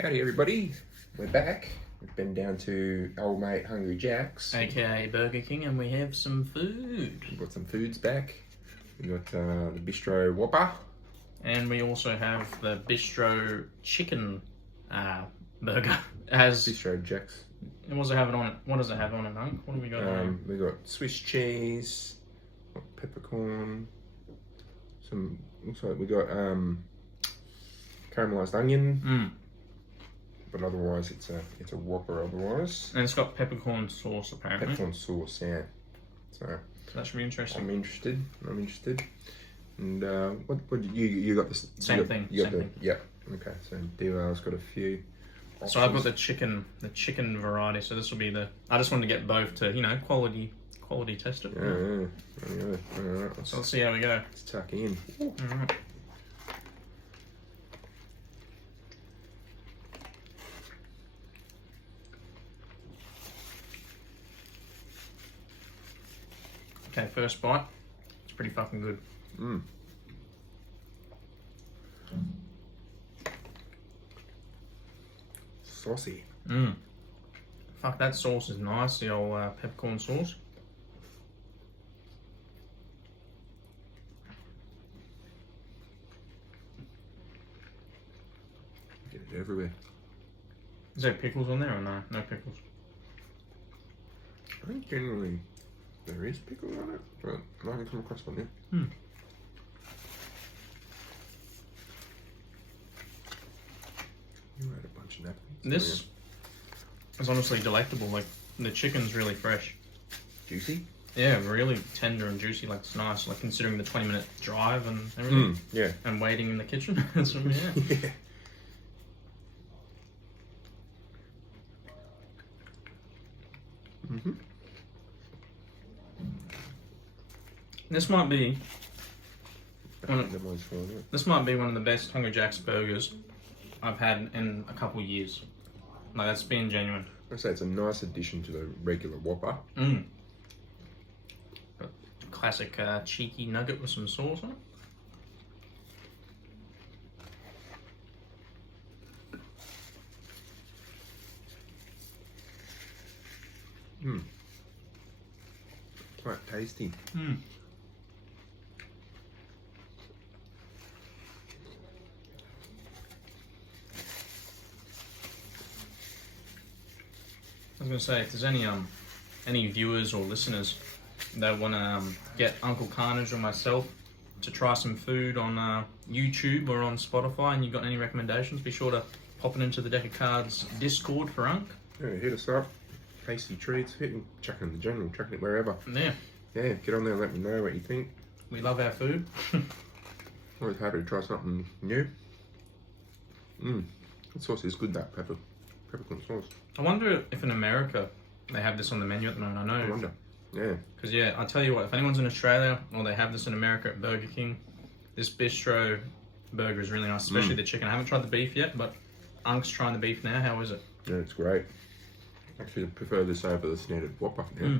Howdy everybody, we're back. We've been down to old mate Hungry Jack's. AKA Burger King, and we have some food. We've got some foods back. We've got the Bistro Whopper. And we also have the Bistro Chicken Burger. Bistro Jack's. And what does it have on it? What does it have on it, Hunk? What do we got on We got Swiss cheese, peppercorn, looks like we got caramelised onion. But otherwise, it's a Whopper. Otherwise, and it's got peppercorn sauce apparently. Peppercorn sauce, yeah. So that should be interesting. I'm interested. And what you got the same thing. Yeah. Okay. So Deewhale's got a few options. So I've got the chicken variety. So this will be I just wanted to get both to quality test it. Yeah. All right. So let's see how we go. Let's tuck in. All right. Okay, first bite. It's pretty fucking good. Saucy. Fuck, that sauce is nice, the old peppercorn sauce. Get it everywhere. Is there pickles on there or no? No pickles. I think generally there is pickle on it, but I haven't come across one yet. You had a bunch of napkins. This is honestly delectable. Like, the chicken's really fresh. Juicy? Yeah, really tender and juicy. Like, it's nice. Like, considering the 20-minute drive and everything. Yeah. And waiting in the kitchen. So, yeah. Yeah. This might be one of the best Hungry Jack's burgers I've had in a couple of years. Like, that's being genuine. I'd say it's a nice addition to the regular Whopper. Classic cheeky nugget with some sauce on it. Quite tasty. I was going to say, if there's any viewers or listeners that want to get Uncle Carnage or myself to try some food on YouTube or on Spotify, and you've got any recommendations, be sure to pop it into the Deck of Cards Discord for Unc. Yeah, hit us up. Tasty treats, chucking it in the general, chucking it wherever. Yeah. Yeah, get on there and let me know what you think. We love our food. Always happy to try something new. That sauce is good, that peppercorn sauce. I wonder if in America they have this on the menu at the moment. I wonder. Yeah. Because, yeah, I tell you what, if anyone's in Australia or they have this in America at Burger King, this bistro burger is really nice, especially the chicken. I haven't tried the beef yet, but Unc's trying the beef now. How is it? Yeah, it's great. Actually, I prefer this over the standard Whopper now.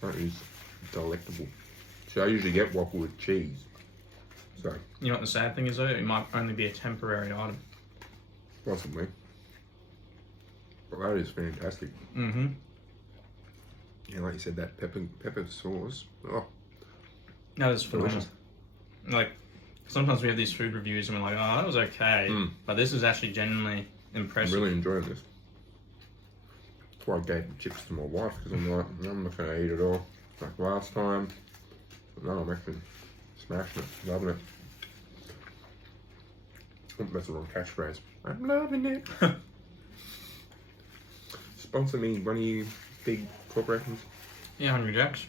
That is delectable. So I usually get Whopper with cheese. So. You know what the sad thing is though? It might only be a temporary item. Possibly. But that is fantastic. Yeah, like you said, that pepper sauce. Oh. That is phenomenal. Like, sometimes we have these food reviews and we're like, oh, that was okay. But this is actually genuinely impressive. I'm really enjoying this. That's why I gave the chips to my wife, because I'm like, I'm not going to eat it all like last time. But no, I'm actually smashing it, loving it. Oh, that's the wrong catchphrase. I'm loving it. Sponsor me, one of you big corporations. Yeah, Hungry Jack's.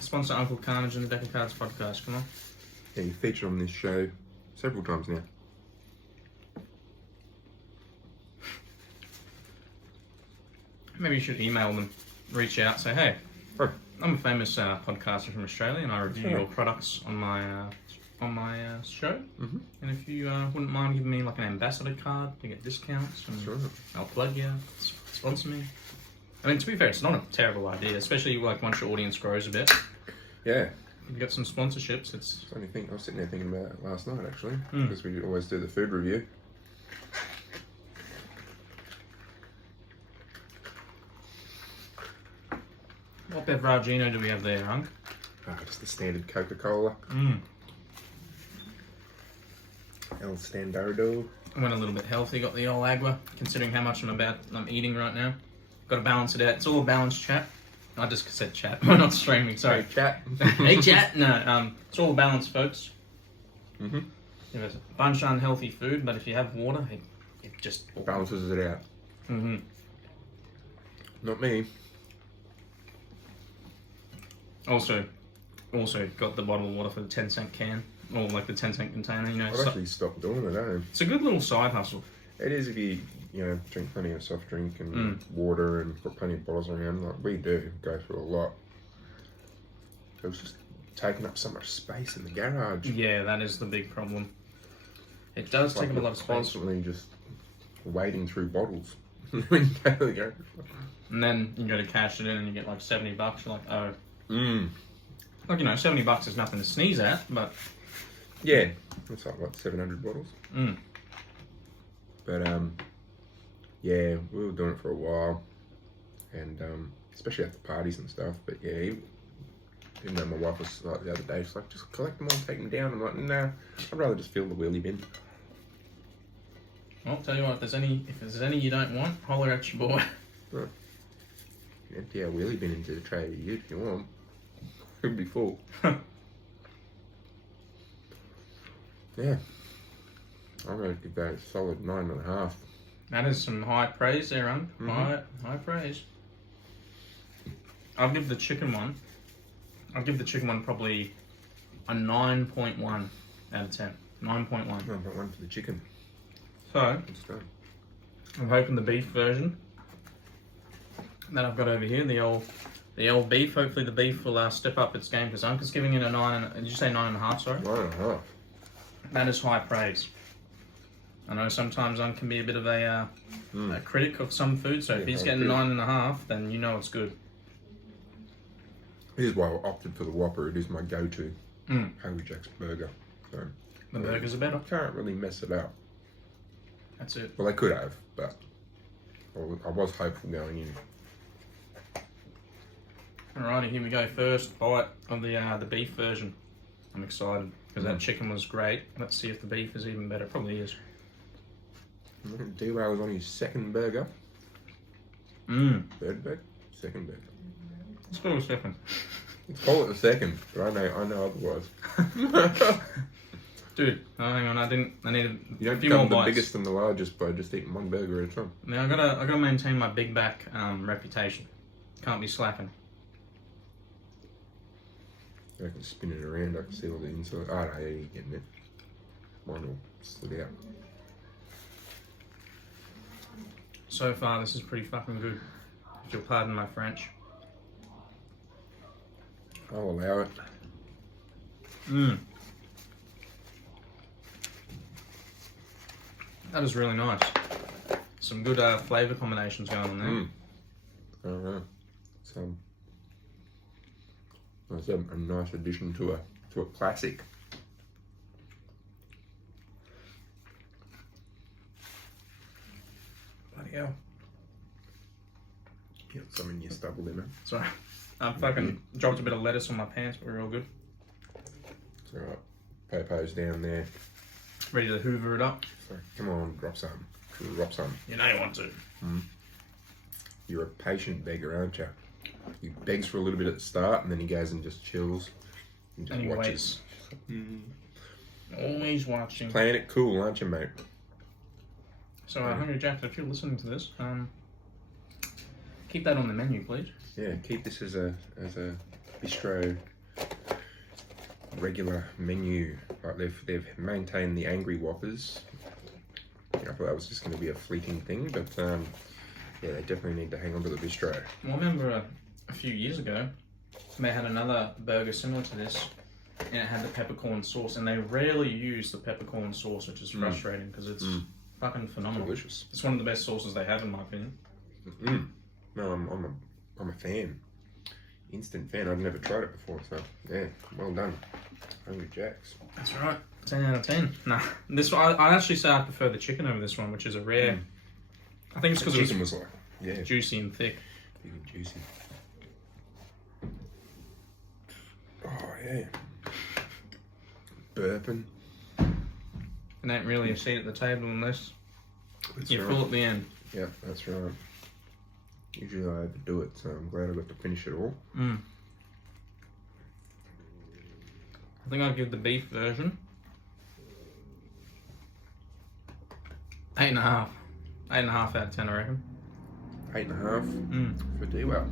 Sponsor Uncle Carnage and the Deck of Cards podcast, come on. Yeah, you featured on this show several times now. Maybe you should email them, reach out, say, hey, I'm a famous podcaster from Australia and I review your products on my show. And if you wouldn't mind giving me like an ambassador card to get discounts, and I'll plug you, sponsor me. I mean, to be fair, it's not a terrible idea, especially like once your audience grows a bit. Yeah. You've got some sponsorships. It's funny thing. I was sitting there thinking about it last night actually, because we always do the food review. What beveragino do we have there, Hunk? Just the standard Coca-Cola. Mm. El Standardo. I went a little bit healthy, got the old agua, considering how much I'm eating right now. Got to balance it out. It's all a balanced chat. I just said chat. We're not streaming, sorry. Hey, chat. Hey, chat. No, it's all balanced, folks. Mm-hmm. There's a bunch of unhealthy food, but if you have water, it just Balances it out. Mm-hmm. Not me. Also got the bottle of water for the 10-cent can, or like the 10-cent container. You know, I've actually stopped doing it. it's a good little side hustle. It is if you drink plenty of soft drink and water and got plenty of bottles around. Like we do, go through a lot. It was just taking up so much space in the garage. Yeah, that is the big problem. It does take up a lot of space. Constantly just wading through bottles when you go to the garage. And then you go to cash it in and you get like $70. You're like, oh. Mm. Like, $70 is nothing to sneeze at, but... Yeah, that's like, what, 700 bottles? Mm. But, yeah, we were doing it for a while. And, especially at the parties and stuff. But, yeah, even though my wife was like the other day, she's like, just collect them all, take them down. I'm like, nah, I'd rather just fill the wheelie bin. Well, tell you what, if there's any you don't want, holler at your boy. Right. Empty our wheelie bin into the tray to you if you want. It'll be full. Yeah. I'm going to give that a solid 9.5. That is some high praise there, Hunk. High praise. I'll give the chicken one probably a 9.1 out of 10. 9.1. 9.1 for the chicken. So, It's done. I'm hoping the beef version that I've got over here, the old beef, hopefully the beef will step up its game, because Hunk is giving it a 9, did you say 9.5, sorry? 9.5. That is high praise. I know sometimes Hunk can be a bit of a critic of some food, so if he's getting 9.5, then you know it's good. Here's why I opted for the Whopper. It is my go-to Hungry Jack's burger. So The burgers are better. Can't really mess it up. That's it. Well, they could have, but I was hopeful going in. Alrighty, here we go. First bite of the beef version. I'm excited because that chicken was great. Let's see if the beef is even better. It probably is. Deewhale is on his second burger. Third burger? Second burger. Let's go with second. Let's call it the second, but I know otherwise. Dude, oh, hang on, I need You don't a few more become the bites. biggest and the largest by just eating one burger at a time. Now I gotta maintain my big back reputation. Can't be slacking. I can spin it around, I can see all the inside. Oh no, yeah, you're getting it. Mine will slid out. So far, this is pretty fucking good. If you'll pardon my French. I'll allow it. That is really nice. Some good flavour combinations going on there. I don't know. It's a nice addition to a classic. Bloody hell. Get some in your stubble there, man. Sorry. I fucking dropped a bit of lettuce on my pants, but we're all good. It's alright. Popo's down there. Ready to hoover it up? So, come on, drop some. Drop some. You know you want to. You're a patient beggar, aren't you? He begs for a little bit at the start, and then he goes and just chills. And just And he watches. Always watching. Playing it cool, aren't you, mate? So, Hungry Jack, if you're listening to this, keep that on the menu, please. Yeah, keep this as a bistro regular menu. Like they've maintained the Angry Whoppers. I thought that was just going to be a fleeting thing, but yeah, they definitely need to hang on to the bistro. Well, I remember a few years ago, they had another burger similar to this, and it had the peppercorn sauce, and they rarely use the peppercorn sauce, which is frustrating because it's fucking phenomenal. Delicious. It's one of the best sauces they have, in my opinion. No, I'm a fan. Instant fan. I've never tried it before, so yeah, well done. Hungry Jacks. That's right. 10 out of 10. Nah, this one, I actually say I prefer the chicken over this one, which is a rare. I think it's because The chicken was like, juicy and thick. big and juicy. Yeah. Burping. It ain't really a seat at the table unless you're full at the end. Yeah, that's right. Usually I overdo it, so I'm glad I got to finish it all. I think I'd give the beef version 8.5. 8.5 out of 10, I reckon. 8.5 for Deewhale.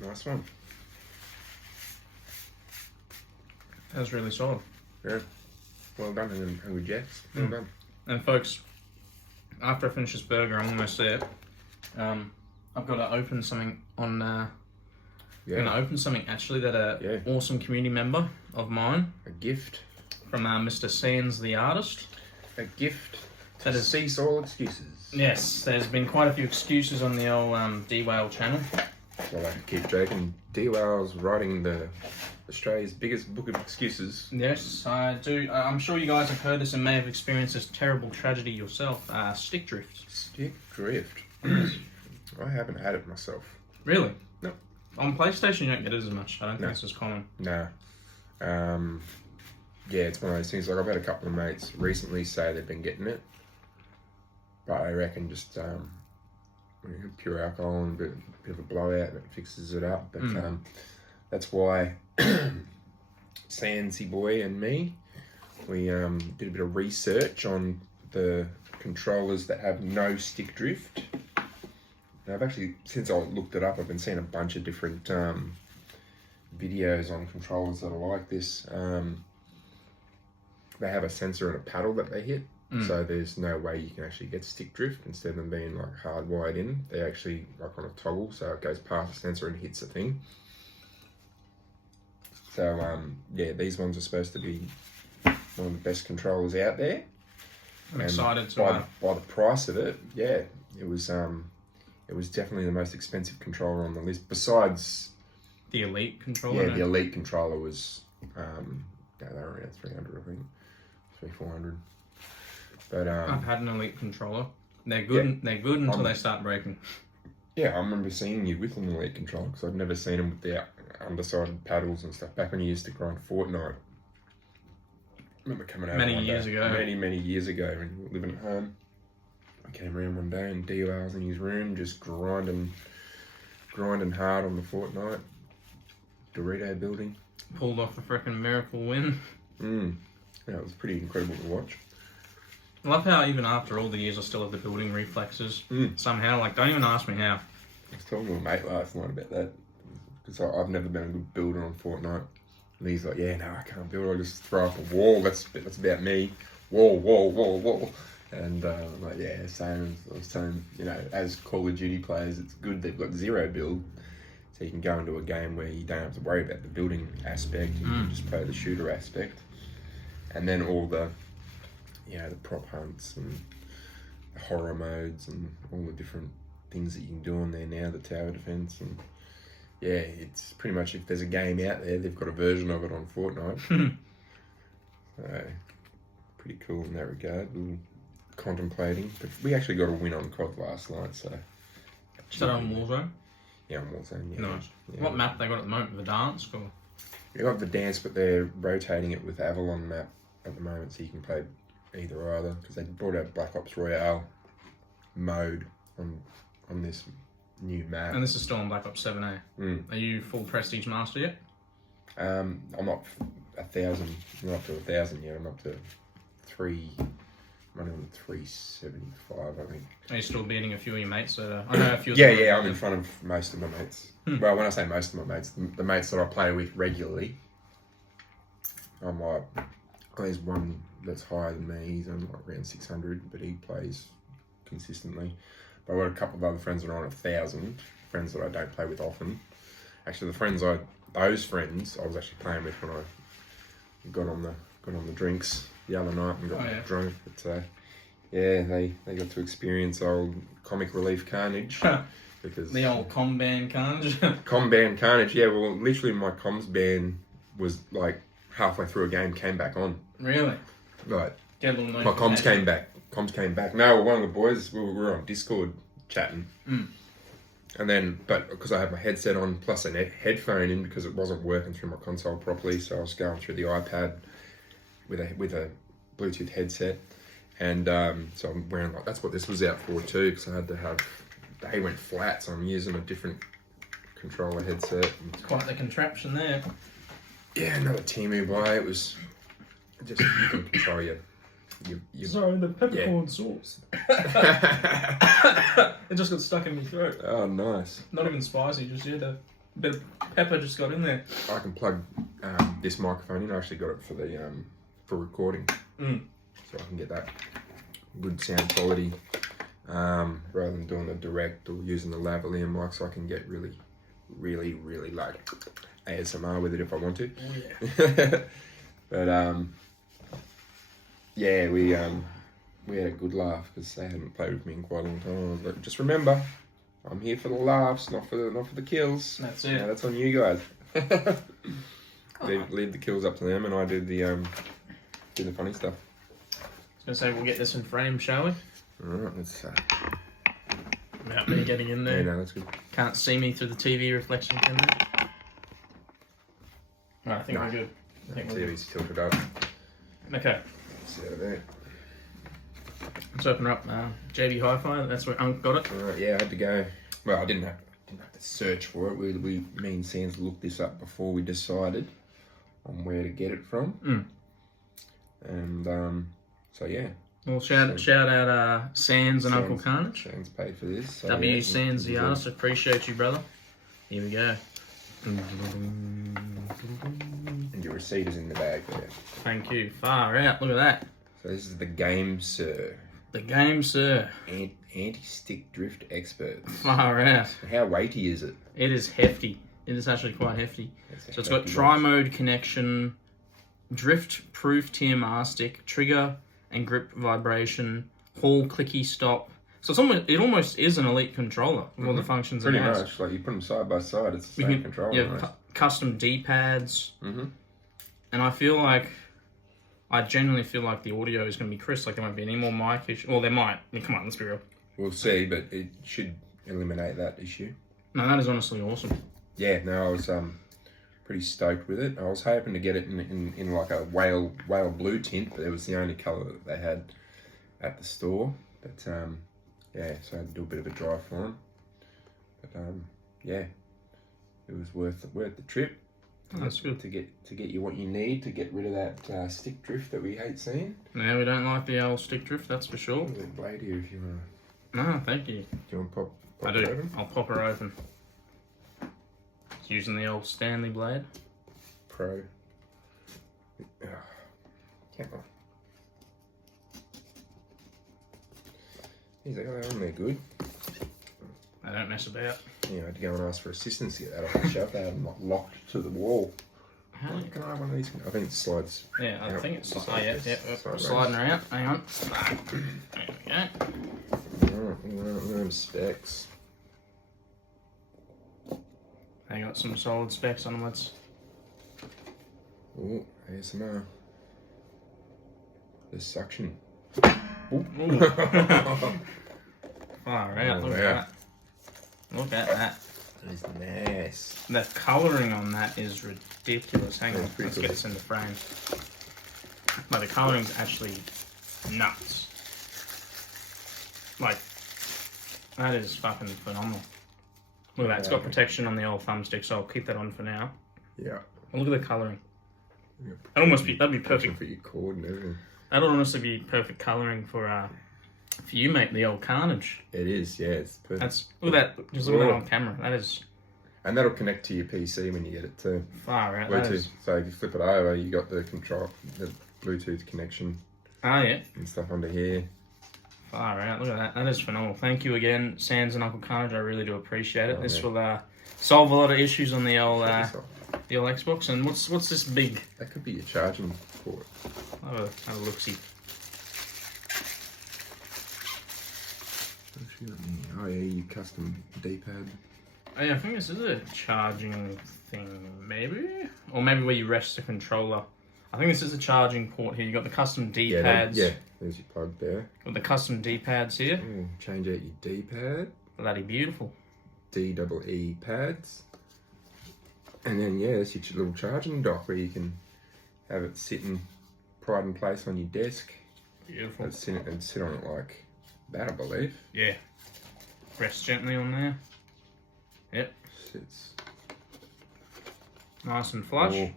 Nice one. That was really solid. Yeah. Well done, and Hungry Jacks. Well done. And folks, after I finish this burger, I'm almost there. I've got to open something on. I'm going to open something actually that an awesome community member of mine. A gift. From Mr. Sands the artist. A gift. That is cease all excuses. Yes, there's been quite a few excuses on the old Deewhale channel. Well, I keep joking. Deewhale's writing Australia's biggest book of excuses. Yes, I do. I'm sure you guys have heard this and may have experienced this terrible tragedy yourself. Stick drift. Stick drift. I haven't had it myself. Really? No. On PlayStation, you don't get it as much. I don't think it's as common. No. Yeah, it's one of those things. Like, I've had a couple of mates recently say they've been getting it, but I reckon just pure alcohol and a bit of a blowout and it fixes it up. But that's why Sandsy Boy and me, we did a bit of research on the controllers that have no stick drift. And I've actually, since I looked it up, I've been seeing a bunch of different videos on controllers that are like this. They have a sensor and a paddle that they hit, so there's no way you can actually get stick drift. Instead of them being like hardwired in, they actually like on a toggle, so it goes past the sensor and hits the thing. So yeah, these ones are supposed to be one of the best controllers out there. I'm excited to by the price of it, yeah, it was definitely the most expensive controller on the list. Besides the Elite controller. Yeah, the Elite controller was they were around 300, I think. 300-400. But I've had an Elite controller. They're good. They're good until they start breaking. Yeah, I remember seeing you with an Elite controller because I'd never seen them with the undersided paddles and stuff. Back when you used to grind Fortnite, I remember coming out many years ago, when you were living at home. I came around one day and Dio was in his room just grinding hard on the Fortnite Dorito building. Pulled off a freaking miracle win. Yeah, it was pretty incredible to watch. I love how even after all the years I still have the building reflexes. Somehow, like, don't even ask me how. I was talking to a mate last night about that because I've never been a good builder on Fortnite. And he's like, yeah, no, I can't build. I just throw up a wall. That's about me. Wall. And I'm like, yeah, same. I was saying, you know, as Call of Duty players, it's good they've got zero build. So you can go into a game where you don't have to worry about the building aspect. You can just play the shooter aspect. And then all the, you know, the prop hunts and the horror modes and all the different things that you can do on there now, the tower defense. And yeah, it's pretty much, if there's a game out there, they've got a version of it on Fortnite. So, pretty cool in that regard. We were contemplating. But we actually got a win on COD last night, so. Is that on Warzone? Yeah, on Warzone, yeah. Nice. Yeah. What map they got at the moment? The dance? Or? They got the dance, but they're rotating it with Avalon map at the moment, so you can play either or either, because they brought out Black Ops Royale mode on this new map. And this is still on Black Ops 7A. Are you full Prestige Master yet? I'm not 1,000. I'm not up to 1,000 yet. I'm up to I'm running on 375, I think. Are you still beating a few of your mates? I know a few. Yeah, I'm in front of most of my mates. Well, when I say most of my mates, the mates that I play with regularly, I'm like, there's one that's higher than me. He's only like around 600, but he plays consistently. But I've got a couple of other friends that are on 1,000, friends that I don't play with often. Actually, those friends I was actually playing with when I got on the drinks the other night and got drunk. But yeah, they got to experience old Comic Relief Carnage. Because the old com ban Carnage. Com ban Carnage, yeah. Well, literally my comms ban was like halfway through a game, came back on. Really? Right. Get a little my comms came back. No, one of the boys, we were on Discord chatting. And then, but because I had my headset on plus a headphone in because it wasn't working through my console properly, so I was going through the iPad with a Bluetooth headset, and so I'm wearing like that's what this was out for too, because I had to have. They went flat, so I'm using a different controller headset. It's quite the contraption there. Yeah, another Temu buy. It was just you can control your Sorry, the peppercorn sauce. It just got stuck in my throat. Oh, nice. Not even spicy, just the bit of pepper just got in there. I can plug this microphone in. I actually got it for the for recording, so I can get that good sound quality rather than doing the direct or using the lavalier mic. So I can get really like ASMR with it if I want to. Oh yeah. But yeah, we had a good laugh because they hadn't played with me in quite a long time. I was like, just remember, I'm here for the laughs, not for the kills. That's it. Yeah, that's on you guys. leave the kills up to them, and I do the funny stuff. I was gonna say we'll get this in frame, shall we? All right, let's. Without me getting in there. Yeah, no, that's good. Can't see me through the TV reflection, can they? Right, I think we're good. I think we're good. TV's tilted up. Okay. See out of there. Let's open up JB Hi-Fi. That's where Unc got it. All right, yeah, I had to go. Well, I didn't have to search for it. Me and Sans looked this up before we decided on where to get it from. And so yeah. Well, shout out Sans and Uncle Carnage. Sans paid for this. So W. Sans the artist. Appreciate you, brother. Here we go. And your receipt is in the bag there. Thank you. Far out. Look at that. So this is the Game Sir. The Game Sir. Anti-stick drift expert. Far out. How weighty is it? It is hefty. It is actually quite hefty. So it's got tri-mode connection, drift-proof TMR stick, trigger and grip vibration, Hall clicky stop. So it almost is an elite controller with all the functions it has. Pretty much. Like you put them side by side, it's the same controller. Yeah, right? custom D-pads. And I genuinely feel like the audio is going to be crisp. Like there won't be any more mic issue. Well, there might. I mean, come on, let's be real. We'll see, but it should eliminate that issue. No, that is honestly awesome. Yeah, no, I was pretty stoked with it. I was hoping to get it in like a whale blue tint, but it was the only colour that they had at the store. But yeah, so I had to do a bit of a drive for them. But yeah, it was worth the trip. Oh, that's good to get you what you need to get rid of that stick drift that we hate seeing. Yeah, we don't like the old stick drift, that's for sure. There's a blade here if you want to. No, thank you. Do you want to pop I it do. open? I'll pop her open. Using the old Stanley blade. Pro. Oh, come on. He's like, oh, they're good. I don't mess about. Yeah, I had to go and ask for assistance to get that off the shelf. They had them locked to the wall. How? Can I have one of these? I think it slides. Yeah, I think it's sliding her out. Hang on. There we go. Alright, specs. They got some solid specs on them. Let's. Oh, ASMR. The suction. Far out. Look at that. Look at that. That is nice. The colouring on that is ridiculous. Hang on, let's get this in the frame. But the colouring's actually nuts. Like, that is fucking phenomenal. Look at that, it's got protection on the old thumbstick, so I'll keep that on for now. Yeah. Well, look at the colouring. That'd be perfect for your cord and everything. That'll honestly be perfect colouring for you, mate, the old Carnage. It is, yeah, it's perfect. Look at that, just look at that on camera. That is. And that'll connect to your PC when you get it too. Far out. Bluetooth. So if you flip it over, you got the control, the Bluetooth connection. Oh yeah. And stuff under here. Far out. Look at that. That is phenomenal. Thank you again, Sans and Uncle Carnage. I really do appreciate it. This will solve a lot of issues on the old Xbox. And what's this big? That could be your charging port. Have a look-see. Oh yeah, your custom D-pad. Oh, yeah, I think this is a charging thing, maybe? Or maybe where you rest the controller. I think this is a charging port here. You got the custom D-pads. Yeah, there's your plug there. Got the custom D-pads here. Change out your D-pad. Bloody beautiful. DEE pads. And then, yeah, there's your little charging dock where you can have it sitting pride in place on your desk. Beautiful. And sit on it like that, I believe. Yeah. Rest gently on there. Yep. Sits. Nice and flush. Oh,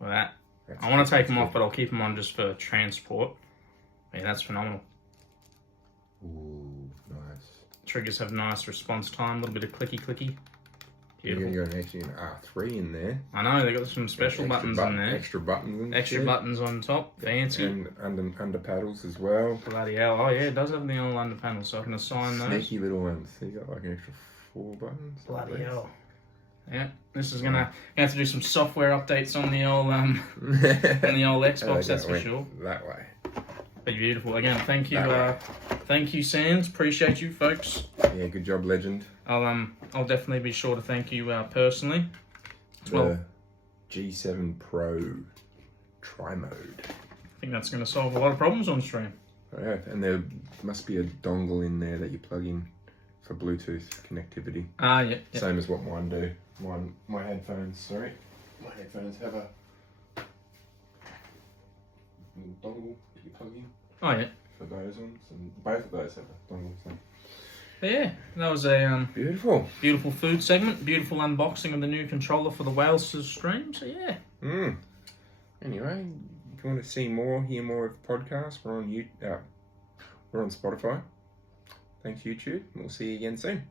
With that. I want to take them off, but I'll keep them on just for transport. Yeah, that's phenomenal. ooh, nice. Triggers have nice response time, a little bit of clicky. You're Beautiful. going to actually an R3 in there. I know, they've got some special buttons in there. Extra buttons and Extra shit. buttons on top, fancy. And under paddles as well. Bloody hell. Oh yeah, it does have the all under panel, so I can assign those. Sneaky little ones. So you got like an extra 4 buttons. Bloody hell. Yeah, this is gonna have to do some software updates on the old on the old Xbox, that's for sure. That way. But beautiful. Again, thank you, Sands. Appreciate you, folks. Yeah, good job, legend. I'll definitely be sure to thank you personally. The G7 Pro tri-mode. I think that's going to solve a lot of problems on stream. Yeah, and there must be a dongle in there that you plug in for Bluetooth connectivity. Ah, yeah. Same as what mine do. My headphones, sorry. My headphones have a dongle that you plug in Oh, yeah. for those ones, and both of those have a dongle. So. But yeah, that was a Beautiful. beautiful food segment, beautiful unboxing of the new controller for the Wales stream. So yeah. Anyway, if you want to see more, hear more of the podcast, we're on Spotify. Thanks, YouTube. We'll see you again soon.